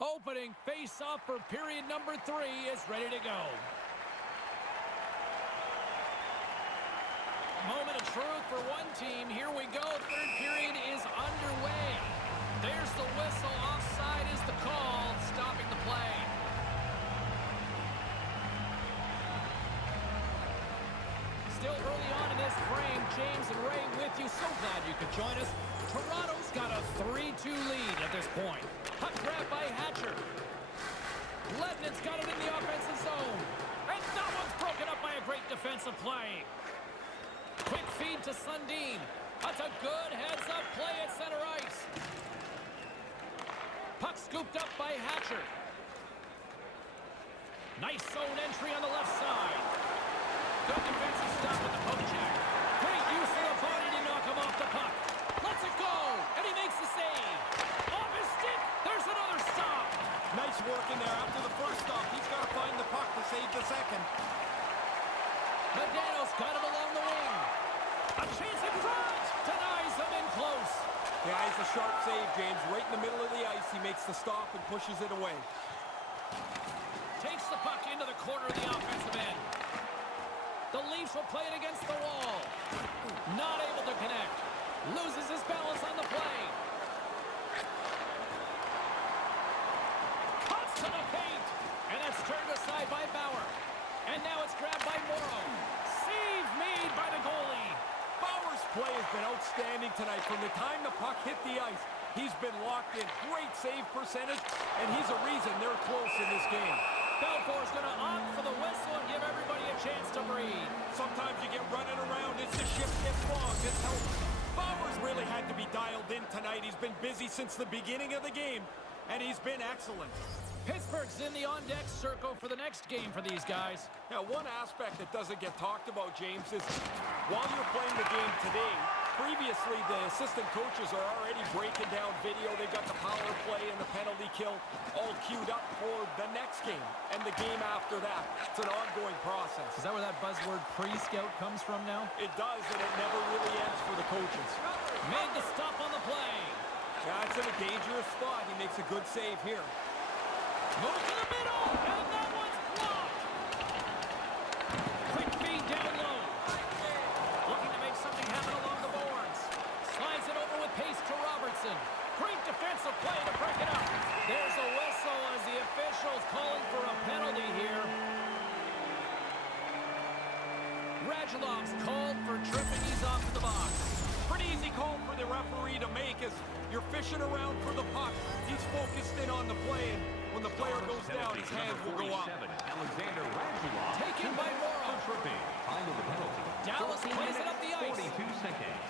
Opening face-off for period number 3 is ready to go. Moment of truth for one team. Here we go. Third period is underway. There's the whistle. Offside is the call, stopping the play. Still early on in this frame, James and Ray with you. So glad you could join us. Toronto's got a 3-2 lead at this point. Puck grab by Hatcher. Lednitz got it in the offensive zone. And that one's broken up by a great defensive play. Quick feed to Sundin. That's a good heads-up play at center ice. Puck scooped up by Hatcher. Nice zone entry on the left side. Good defensive stop with the poke check. Great use of the body to knock him off the puck. Lets it go, and he makes the save. Off his stick, there's another stop. Nice work in there after the first stop. He's got to find the puck to save the second. Medano's got it along the wing. A chance in front. Denies him in close. Yeah, it's a sharp save, James. Right in the middle of the ice, he makes the stop and pushes it away. Takes the puck into the corner of the offensive end. The Leafs will play it against the wall. Not able to connect. Loses his balance on the play. Cuts to the paint. And that's turned aside by Bauer. And now it's grabbed by Morrow. Save made by the goalie. Bauer's play has been outstanding tonight. From the time the puck hit the ice, he's been locked in. Great save percentage, and he's a reason they're close in this game. Belfour's going to opt for the whistle and give everybody a chance to breathe. Sometimes you get running around as the shift gets long. This helps. Bauer's really had to be dialed in tonight. He's been busy since the beginning of the game, and he's been excellent. Pittsburgh's in the on-deck circle for the next game for these guys. Now, one aspect that doesn't get talked about, James, is while you're playing the game today, previously the assistant coaches are already breaking down video. They've got the power play and the penalty kill all queued up for the next game and the game after that. It's an ongoing process. Is that where that buzzword pre-scout comes from now? It does, and it never really ends for the coaches. Made the stop on the play. Yeah, it's in a dangerous spot. He makes a good save here. Move to the middle, and that one's blocked. Quick feed down low. Looking to make something happen along the boards. Slides it over with pace to Robertson. Great defensive play to break it up. There's a whistle as the official's calling for a penalty here. Radulov's called for tripping. He's off the box. Pretty easy call for the referee to make as you're fishing around for the puck. He's focused in on the play, and when the player goes down, his hands will go up. Alexander Radulov. Taken by Morrow. Time of the penalty. Dallas plays it up the ice. 42 seconds.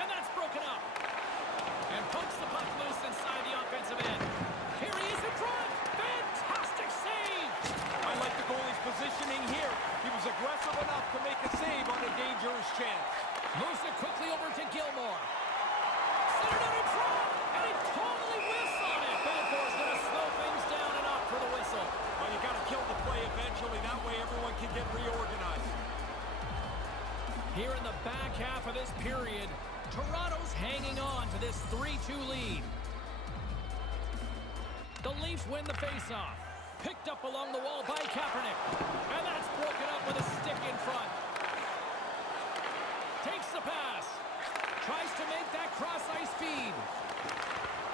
And that's broken up. And pokes the puck loose inside the offensive end. Here he is in front. Fantastic save. I like the goalie's positioning here. He was aggressive enough to make a save on a dangerous chance. Moves it quickly over to Gilmore. Centered out in front. And he totally whiffs on it. Belfour's going to slow things down and up for the whistle. Well, you got to kill the play eventually. That way everyone can get reorganized. Here in the back half of this period, Toronto's hanging on to this 3-2 lead. The Leafs win the faceoff. Picked up along the wall by Kaepernick. And that's broken up with a stick in front. Takes the pass. Tries to make that cross-ice feed.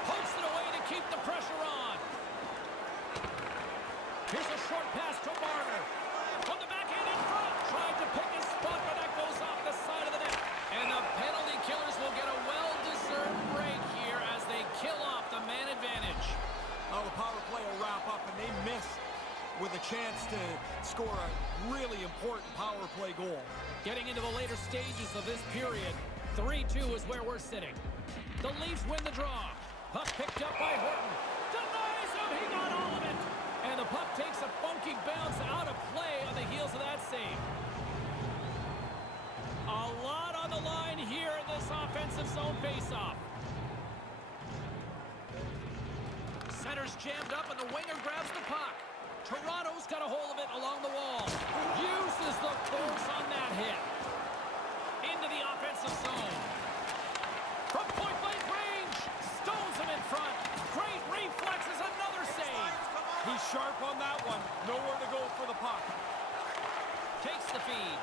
Pokes it away to keep the pressure on. Here's a short pass to Marner. On the backhand in front. Tried to pick his spot, but that goes off the side of the net. And the penalty killers will get a well-deserved break here as they kill off the man advantage. Well, the power play will wrap up, and they miss with a chance to score a really important power play goal. Getting into the later stages of this period, 3-2 is where we're sitting. The Leafs win the draw. Puck picked up by Horton. Denies him, he got all of it. And the puck takes a funky bounce out of play on the heels of that save. A lot on the line here in this offensive zone faceoff. Center's jammed up and the winger grabs the puck. Toronto's got a hold of it along the wall. Uses the force on that hit. Into the offensive zone. From point-blank range. Stones him in front. Great reflex. puck. Takes the feed.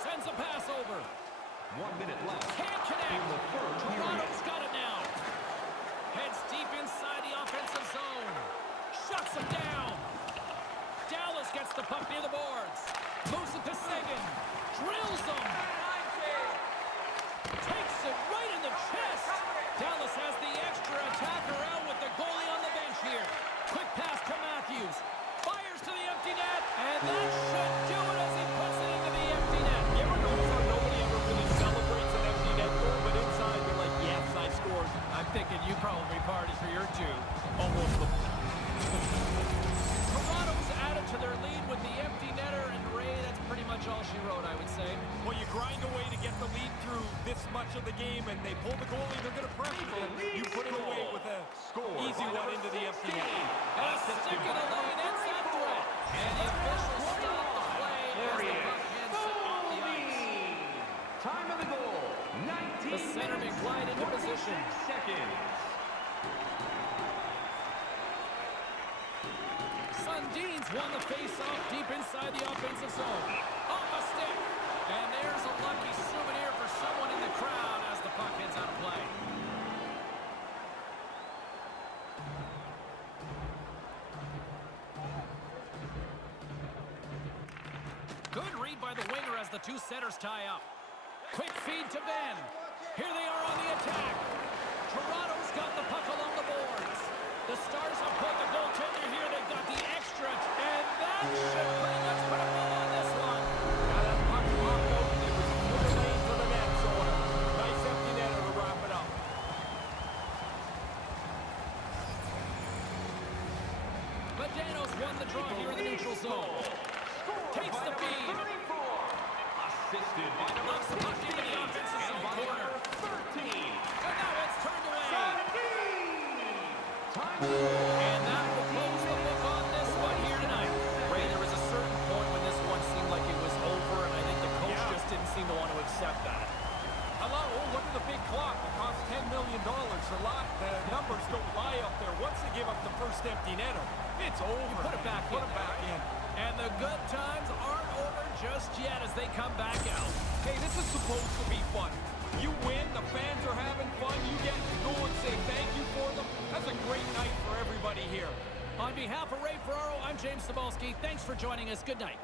Sends a pass over. 1 minute left. Can't connect. In the third Toronto's got it now. Heads deep inside the offensive zone. Shuts him down. Dallas gets the puck near the boards. Moves it to Seguin. Drills him. Takes it right in the chest. Dallas has the extra attacker out with the goalie on the bench here. Quick pass to Matthews. Fires to the empty net. And that should do it as he puts it into the empty net. You ever notice how nobody ever really celebrates an empty net goal, but inside they're like, yes, I scored. I'm thinking you probably party for your two. Almost. Toronto's added to their lead with the empty netter, and Ray, that's pretty much all she wrote, I would say. Well, you grind away to get the lead through this much of the game, and they pull the goalie, they're going to pressure you. You put it away with a easy one into the empty net. And a stick in the lane ends that threat. And the officials stop the play as the puck heads off the ice. Time of the goal. 19 The centerman glide into position. seconds. Sundin's won the face-off deep inside the offensive zone. Off a stick. And there's a lucky souvenir for someone in the crowd as the puck heads out of play. Good read by the winger as the two setters tie up. Quick feed to Ben. Here they are on the attack. Toronto's got the puck along the boards. The Stars have pulled the goaltender here. They've got the extra. And that should pretty much put a ball on this one. Now that puck popped out, and it was put lane to the net, so a nice empty netter to wrap it up. Modano's won the draw here in the neutral zone. Takes the feed. Assisted by number Knocks the puck into the offensive zone corner. 13. And now it's turned away. Time. And that will close the book on this one here tonight. Ray, there was a certain point when this one seemed like it was over, and I think the coach just didn't seem to want to accept that. Hello, look at the big clock. It costs $10 million. The numbers don't lie up there. Once they give up the first empty netter, it's over. Put it back Put in. it back in. And the good times aren't over just yet as they come back out. Hey, this is supposed to be fun. You win, the fans are having fun, you get to go and say thank you for them. That's a great night for everybody here. On behalf of Ray Ferraro, I'm James Cybulski. Thanks for joining us. Good night.